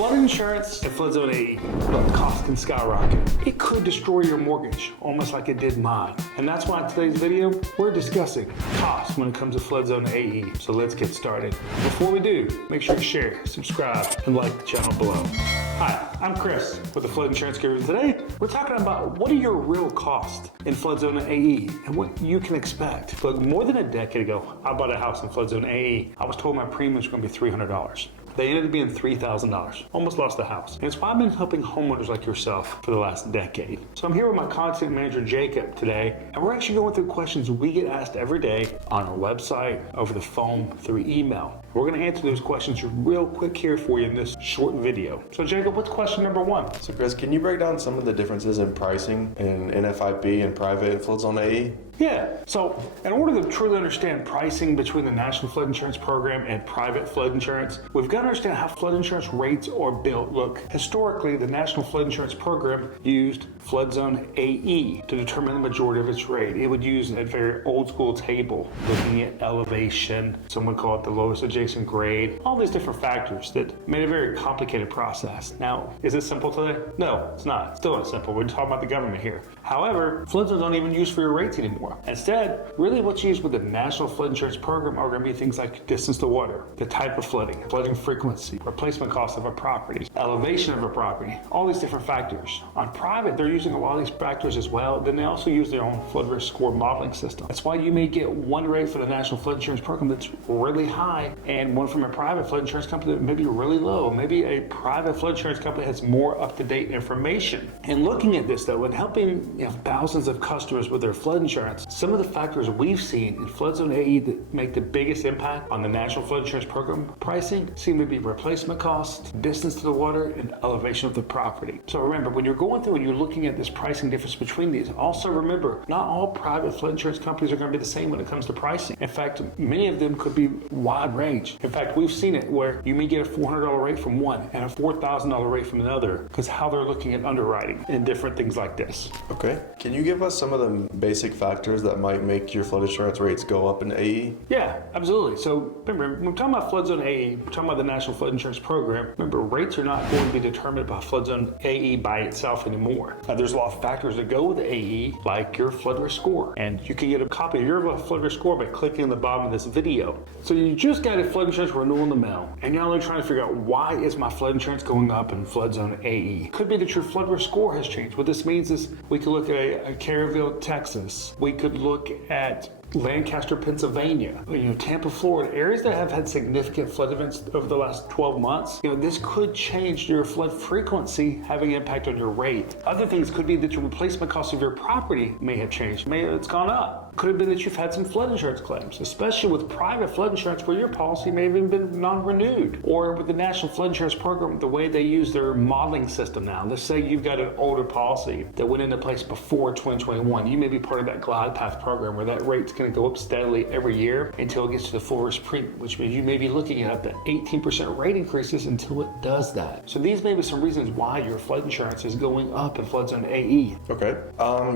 flood insurance and flood zone AE, look, costs can skyrocket. It could destroy your mortgage, almost like it did mine. And that's why in today's video, we're discussing costs when it comes to flood zone AE. So let's get started. Before we do, make sure to share, subscribe, and like the channel below. Hi, I'm Chris with the Flood Insurance Guru. Today, we're talking about what are your real costs in flood zone AE and what you can expect. Look, more than a decade ago, I bought a house in flood zone AE. I was told my premiums were going to be $300. They ended up being $3,000. Almost lost the house. And it's why I've been helping homeowners like yourself for the last decade. So I'm here with my content manager, Jacob, today, and we're actually going through questions we get asked every day on our website, over the phone, through email. We're going to answer those questions real quick here for you in this short video. So Jacob, what's question number one? So Chris, can you break down some of the differences in pricing in NFIP and private and flood zone AE? Yeah, so in order to truly understand pricing between the National Flood Insurance Program and private flood insurance, we've got to understand how flood insurance rates are built. Look, historically, the National Flood Insurance Program used flood zone AE to determine the majority of its rate. It would use a very old school table looking at elevation, some would call it the lowest adjacent grade, all these different factors that made a very complicated process. Now, is it simple today? No, it's not. It's still not simple. We're talking about the government here. However, flood zones don't even use for your rates anymore. Instead, really what's used with the National Flood Insurance Program are going to be things like distance to water, the type of flooding, flooding frequency, replacement cost of a property, elevation of a property, all these different factors. On private, they're using a lot of these factors as well. Then they also use their own flood risk score modeling system. That's why you may get one rate for the National Flood Insurance Program that's really high and one from a private flood insurance company that may be really low. Maybe a private flood insurance company has more up-to-date information. And looking at this though, and helping thousands of customers with their flood insurance, some of the factors we've seen in flood zone AE that make the biggest impact on the National Flood Insurance Program pricing seem to be replacement costs, distance to the water, and elevation of the property. So remember, when you're going through and you're looking at this pricing difference between these, also remember, not all private flood insurance companies are going to be the same when it comes to pricing. In fact, many of them could be wide range. In fact, we've seen it where you may get a $400 rate from one and a $4,000 rate from another because how they're looking at underwriting and different things like this. Okay. Can you give us some of the basic factors that might make your flood insurance rates go up in AE? Yeah, absolutely. So remember, when we're talking about flood zone AE, we're talking about the National Flood Insurance Program. Remember, rates are not going to be determined by flood zone AE by itself anymore. There's a lot of factors that go with AE, like your flood risk score. And you can get a copy of your flood risk score by clicking on the bottom of this video. So you just got a flood insurance renewal in the mail, and you're only trying to figure out why is my flood insurance going up in flood zone AE. Could be that your flood risk score has changed. What this means is we could look at a Caryville, Texas. We could look at Lancaster, Pennsylvania, Tampa, Florida, areas that have had significant flood events over the last 12 months. This could change your flood frequency, having an impact on your rate. Other things could be that your replacement cost of your property may have changed. Maybe it's gone up. Could have been that you've had some flood insurance claims, especially with private flood insurance where your policy may have even been non-renewed. Or with the National Flood Insurance Program, the way they use their modeling system now. Let's say you've got an older policy that went into place before 2021. You may be part of that glide path program where that rate's going to go up steadily every year until it gets to the full risk premium, which means you may be looking at up to 18% rate increases until it does that. So these may be some reasons why your flood insurance is going up in flood zone AE. Okay.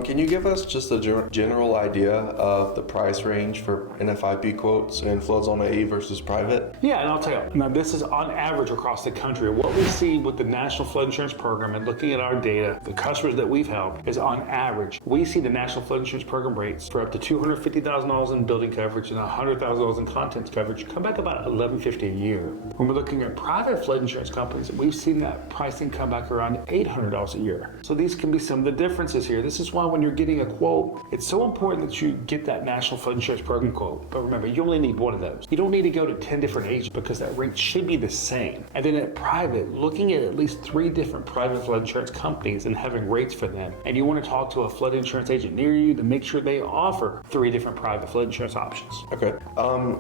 Can you give us just a general idea of the price range for NFIP quotes in flood zone AE versus private? Yeah, and I'll tell you. Now, this is on average across the country. What we see with the National Flood Insurance Program and looking at our data, the customers that we've helped, is on average, we see the National Flood Insurance Program rates for up to $250,000 in building coverage and $100,000 in contents coverage come back about $1,150 a year. When we're looking at private flood insurance companies, we've seen that pricing come back around $800 a year. So these can be some of the differences here. This is why when you're getting a quote, it's so important that you get that National Flood Insurance Program quote. But remember, you only need one of those. You don't need to go to 10 different agents because that rate should be the same. And then at private, looking at least 3 different private flood insurance companies and having rates for them. And you want to talk to a flood insurance agent near you to make sure they offer 3 different private flood insurance options. Okay.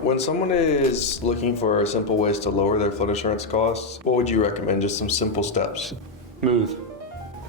When someone is looking for simple ways to lower their flood insurance costs, what would you recommend? Just some simple steps. Move.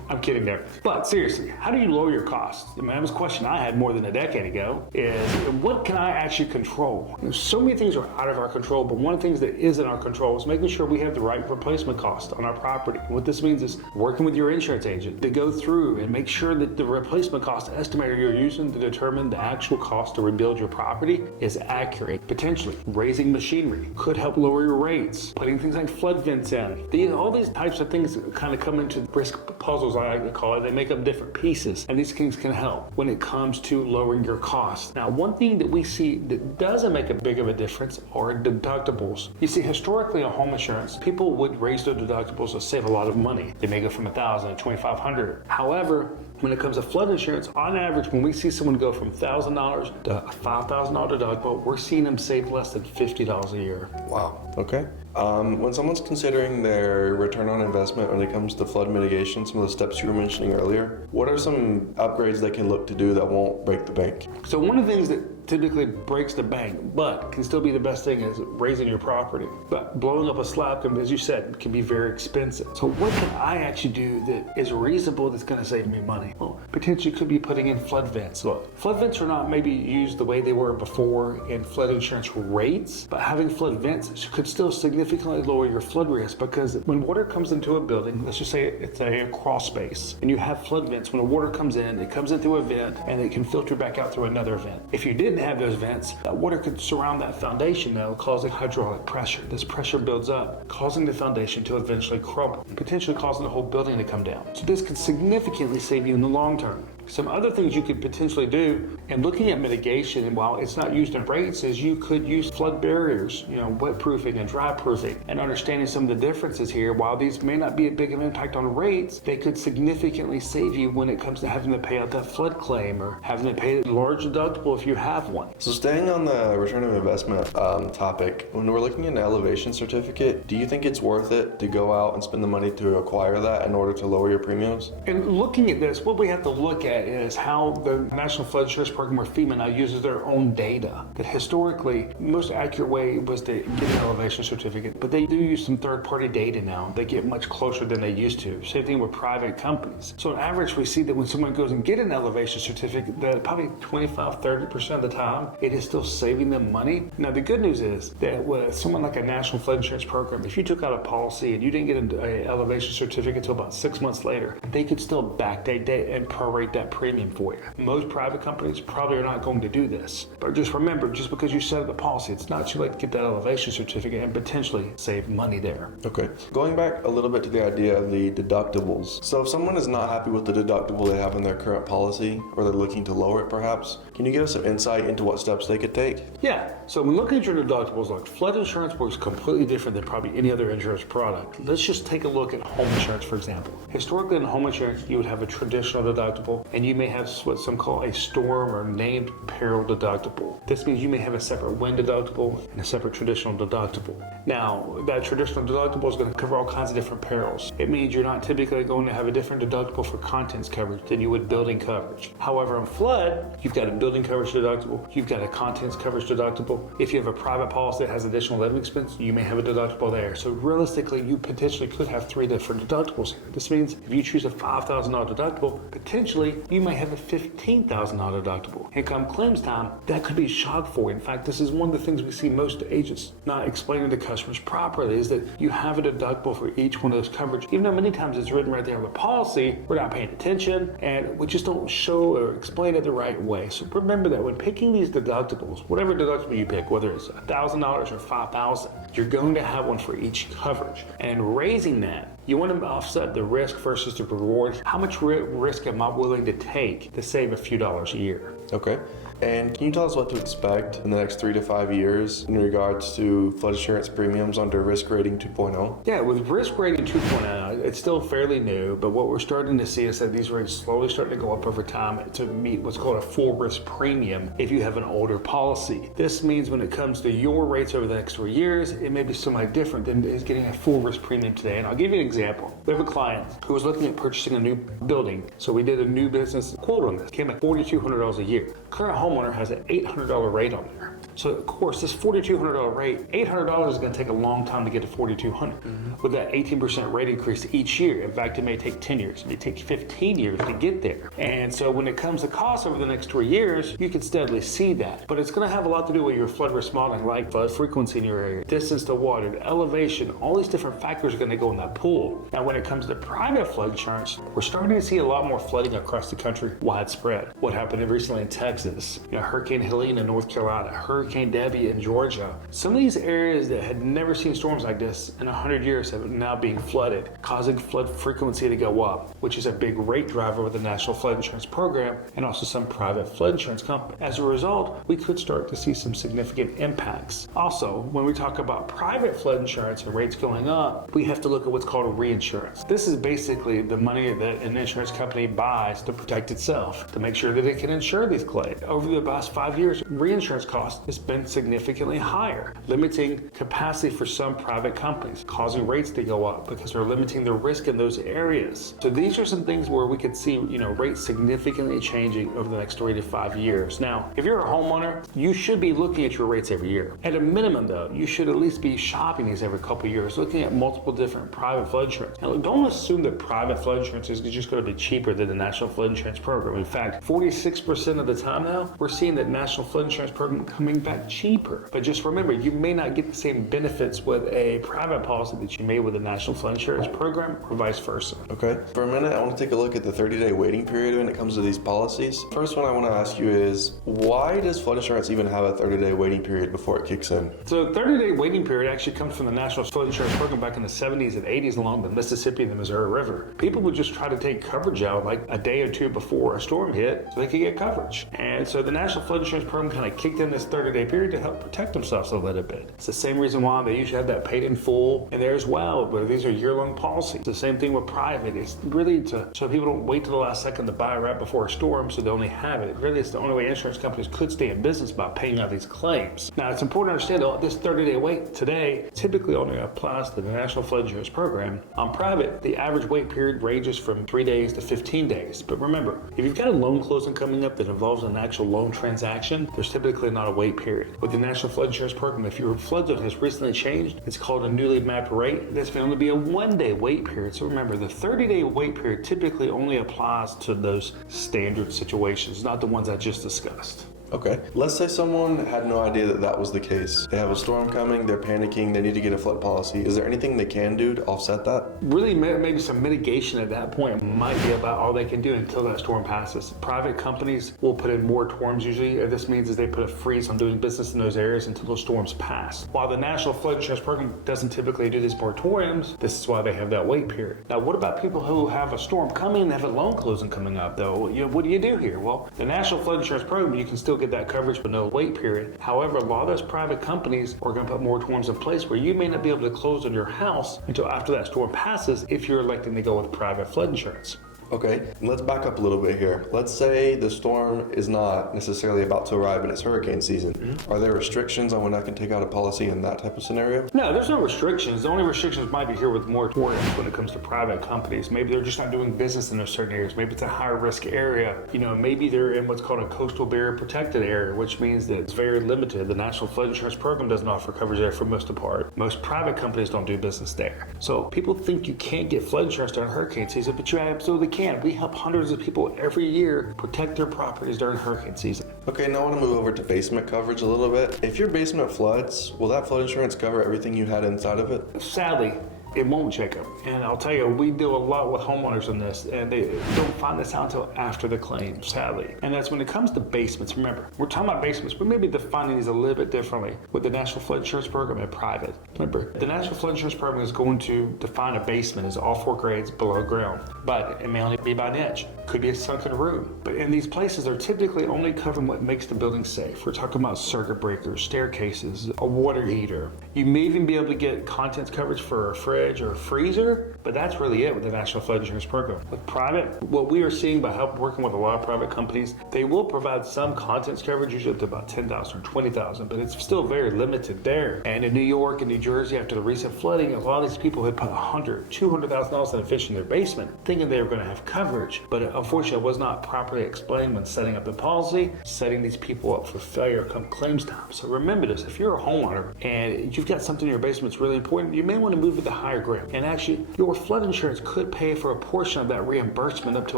I'm kidding there. But seriously, how do you lower your costs? I mean, that was a question I had more than a decade ago, is what can I actually control? So many things are out of our control, but one of the things that is in our control is making sure we have the right replacement cost on our property. What this means is working with your insurance agent to go through and make sure that the replacement cost estimator you're using to determine the actual cost to rebuild your property is accurate. Potentially, raising machinery could help lower your rates. Putting things like flood vents in. All these types of things kind of come into risk puzzles, I like to call it. They make up different pieces, and these things can help when it comes to lowering your costs. Now, one thing that we see that doesn't make a big of a difference are deductibles. You see, historically on home insurance, people would raise their deductibles to save a lot of money. They may go from $1,000 to $2,500. However, when it comes to flood insurance, on average, when we see someone go from $1,000 to a $5,000 deductible, we're seeing them save less than $50 a year. Wow. Okay. When someone's considering their return on investment when it comes to flood mitigation, some of the steps you were mentioning earlier, what are some upgrades they can look to do that won't break the bank? So one of the things that typically breaks the bank, but can still be the best thing, is raising your property. But blowing up a slab, as you said, can be very expensive. So what can I actually do that is reasonable that's going to save me money? Well, potentially could be putting in flood vents. Look, flood vents are not maybe used the way they were before in flood insurance rates, but having flood vents could still significantly lower your flood risk, because when water comes into a building, let's just say it's a crawl space, and you have flood vents. When the water comes in, it comes in through a vent, and it can filter back out through another vent. If you didn't have those vents, that water could surround that foundation now, causing hydraulic pressure. This pressure builds up, causing the foundation to eventually crumble, potentially causing the whole building to come down. So this could significantly save you in the long term. Some other things you could potentially do, and looking at mitigation, and while it's not used in rates, is you could use flood barriers, wet proofing and dry proofing, and understanding some of the differences here. While these may not be a big impact on rates, they could significantly save you when it comes to having to pay out that flood claim or having to pay a large deductible if you have one. So staying on the return of investment topic, when we're looking at an elevation certificate, do you think it's worth it to go out and spend the money to acquire that in order to lower your premiums? And looking at this, what we have to look at is how the National Flood Insurance Program, or FEMA, now uses their own data. That historically, the most accurate way was to get an elevation certificate, but they do use some third-party data now. They get much closer than they used to. Same thing with private companies. So on average, we see that when someone goes and get an elevation certificate, that probably 25-30% of the time, it is still saving them money. Now, the good news is that with someone like a National Flood Insurance Program, if you took out a policy and you didn't get an elevation certificate until about 6 months later, they could still backdate that and prorate that premium for you. Most private companies probably are not going to do this. But just remember, just because you set up the policy, it's not too late to get that elevation certificate and potentially save money there. Okay. Going back a little bit to the idea of the deductibles. So if someone is not happy with the deductible they have in their current policy, or they're looking to lower it perhaps, can you give us some insight into what steps they could take? Yeah. So when looking at your deductibles, like flood insurance works completely different than probably any other insurance product. Let's just take a look at home insurance, for example. Historically in home insurance, you would have a traditional deductible, and you may have what some call a storm or named peril deductible. This means you may have a separate wind deductible and a separate traditional deductible. Now, that traditional deductible is going to cover all kinds of different perils. It means you're not typically going to have a different deductible for contents coverage than you would building coverage. However, in flood, you've got a building coverage deductible, you've got a contents coverage deductible. If you have a private policy that has additional living expense, you may have a deductible there. So realistically, you potentially could have 3 different deductibles here. This means if you choose a $5,000 deductible, potentially you may have a $15,000 deductible. And come claims time, that could be a shock for you. In fact, this is one of the things we see most agents not explaining to customers properly, is that you have a deductible for each one of those coverage. Even though many times it's written right there on the policy, we're not paying attention and we just don't show or explain it the right way. So remember that when picking these deductibles, whatever deductible you pick, whether it's $1,000 or $5,000, you're going to have one for each coverage. And raising that, you want to offset the risk versus the reward. How much risk am I willing to take to save a few dollars a year? Okay. And can you tell us what to expect in the next 3 to 5 years in regards to flood insurance premiums under Risk Rating 2.0? Yeah, with Risk Rating 2.0, it's still fairly new, but what we're starting to see is that these rates slowly starting to go up over time to meet what's called a full risk premium if you have an older policy. This means when it comes to your rates over the next 3 years, it may be somewhat different than is getting a full risk premium today. And I'll give you an example. We have a client who was looking at purchasing a new building, so we did a new business quote on this. It came at $4,200 a year. Current homeowner has an $800 rate on there. So of course, this $4,200 rate, $800 is going to take a long time to get to $4,200 with that 18% rate increase each year. In fact, it may take 10 years, it may take 15 years to get there. And so when it comes to costs over the next 3 years, you can steadily see that. But it's going to have a lot to do with your flood risk modeling, like flood frequency in your area, distance to water, the elevation, all these different factors are going to go in that pool. Now, when it comes to private flood insurance, we're starting to see a lot more flooding across the country, widespread. What happened recently in Texas, Hurricane Helene in North Carolina, Hurricane Debbie in Georgia. Some of these areas that had never seen storms like this in 100 years have now being flooded, causing flood frequency to go up, which is a big rate driver with the National Flood Insurance Program and also some private flood insurance companies. As a result, we could start to see some significant impacts. Also, when we talk about private flood insurance and rates going up, we have to look at what's called a reinsurance. This is basically the money that an insurance company buys to protect itself, to make sure that it can insure these claims. Over the past 5 years, reinsurance cost has been significantly higher, limiting capacity for some private companies, causing rates to go up because they're limiting the risk in those areas. So these are some things where we could see, rates significantly changing over the next 3 to 5 years. Now, if you're a homeowner, you should be looking at your rates every year. At a minimum, though, you should at least be shopping these every couple of years, looking at multiple different private flood insurance. Now, don't assume that private flood insurance is just going to be cheaper than the National Flood Insurance Program. In fact, 46% of the time now, we're seeing that National Flood Insurance Program coming back cheaper. But just remember, you may not get the same benefits with a private policy that you may with the National Flood Insurance Program, or vice versa. Okay. For a minute, I want to take a look at the 30-day waiting period when it comes to these policies. First one I want to ask you is, why does flood insurance even have a 30-day waiting period before it kicks in? So the 30-day waiting period actually comes from the National Flood Insurance Program back in the 70s and 80s along the Mississippi and the Missouri River. People would just try to take coverage out like a day or two before a storm hit so they could get coverage. And so the National Flood Insurance Program kind of kicked in this 30-day period to help protect themselves a little bit. It's the same reason why they usually have that paid in full in there as well, but these are year-long policies. It's the same thing with private. It's really so people don't wait till the last second to buy right before a storm so they only have it. Really, it's the only way insurance companies could stay in business by paying out these claims. Now, it's important to understand this 30-day wait today typically only applies to the National Flood Insurance Program. On private, the average wait period ranges from 3 days to 15 days. But remember, if you've got a loan closing coming up that involves an actual loan transaction, there's typically not a wait period. With the National Flood Insurance Program, if your flood zone has recently changed, it's called a newly mapped rate. This may only be a 1-day wait period. So remember, the 30-day wait period typically only applies to those standard situations, not the ones I just discussed. Okay. Let's say someone had no idea that that was the case. They have a storm coming, they're panicking, they need to get a flood policy. Is there anything they can do to offset that? Really, maybe some mitigation at that point might be about all they can do until that storm passes. Private companies will put in moratoriums usually. This means is they put a freeze on doing business in those areas until those storms pass. While the National Flood Insurance Program doesn't typically do these moratoriums, this is why they have that wait period. Now, what about people who have a storm coming and have a loan closing coming up, though? What do you do here? Well, the National Flood Insurance Program, you can still get that coverage with no wait period. However, a lot of those private companies are going to put moratoriums in place where you may not be able to close on your house until after that storm passes if you're electing to go with private flood insurance. Okay, let's back up a little bit here. Let's say the storm is not necessarily about to arrive and it's hurricane season. Mm-hmm. Are there restrictions on when I can take out a policy in that type of scenario? No, there's no restrictions. The only restrictions might be here with moratoriums when it comes to private companies. Maybe they're just not doing business in those certain areas. Maybe it's a higher risk area. Maybe they're in what's called a coastal barrier protected area, which means that it's very limited. The National Flood Insurance Program doesn't offer coverage there for most of the part. Most private companies don't do business there. So people think you can't get flood insurance during hurricane season, but you absolutely can. We help hundreds of people every year protect their properties during hurricane season. Okay, now I want to move over to basement coverage a little bit. If your basement floods, will that flood insurance cover everything you had inside of it? Sadly, it won't, Jacob. And I'll tell you, we deal a lot with homeowners in this, and they don't find this out until after the claim, sadly. And that's when it comes to basements. Remember, we're talking about basements, but maybe defining these a little bit differently with the National Flood Insurance Program and private. Remember, the National Flood Insurance Program is going to define a basement as all 4 grades below ground, but it may only be by an inch. Could be a sunken room. But in these places, they're typically only covering what makes the building safe. We're talking about circuit breakers, staircases, a water heater. You may even be able to get contents coverage for a fridge, fridge or a freezer, but that's really it with the National Flood Insurance Program. With private, what we are seeing by working with a lot of private companies, they will provide some contents coverage, usually up to about $10,000 or $20,000, but it's still very limited there. And in New York and New Jersey, after the recent flooding, a lot of these people had put $100,000, $200,000 in a fish in their basement, thinking they were going to have coverage, but unfortunately, it was not properly explained when setting up the policy, setting these people up for failure come claims time. So remember this: if you're a homeowner and you've got something in your basement that's really important, you may want to move to the higher ground. And actually, your flood insurance could pay for a portion of that reimbursement up to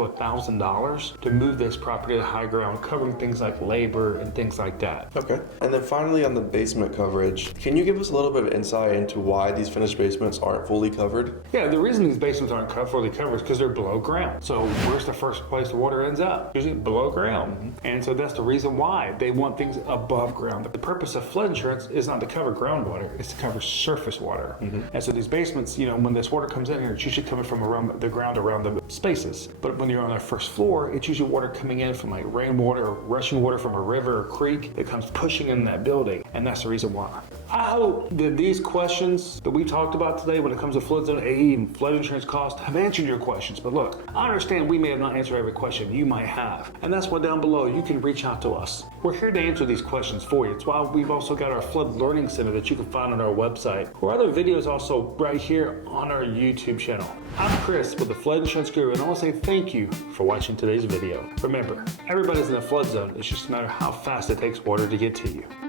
$1,000 to move this property to the high ground, covering things like labor and things like that. Okay. And then finally, on the basement coverage, can you give us a little bit of insight into why these finished basements aren't fully covered? Yeah, the reason these basements aren't fully covered is because they're below ground. So where's the first place the water ends up? Usually below ground. And so that's the reason why they want things above ground. The purpose of flood insurance is not to cover groundwater, it's to cover surface water. And so these basements, when this water comes in here, it's usually coming from around the ground, around the spaces. But when you're on the first floor, it's usually water coming in from like rainwater or rushing water from a river or creek that comes pushing in that building. And that's the reason why. I hope that these questions that we talked about today when it comes to flood zone AE and flood insurance costs have answered your questions. But look, I understand we may have not answered every question you might have. And that's why down below you can reach out to us. We're here to answer these questions for you. It's why we've also got our Flood Learning Center that you can find on our website, or other videos also right here on our YouTube channel. I'm Chris with the Flood Insurance Guru, and I want to say thank you for watching today's video. Remember, everybody's in a flood zone. It's just a matter of how fast it takes water to get to you.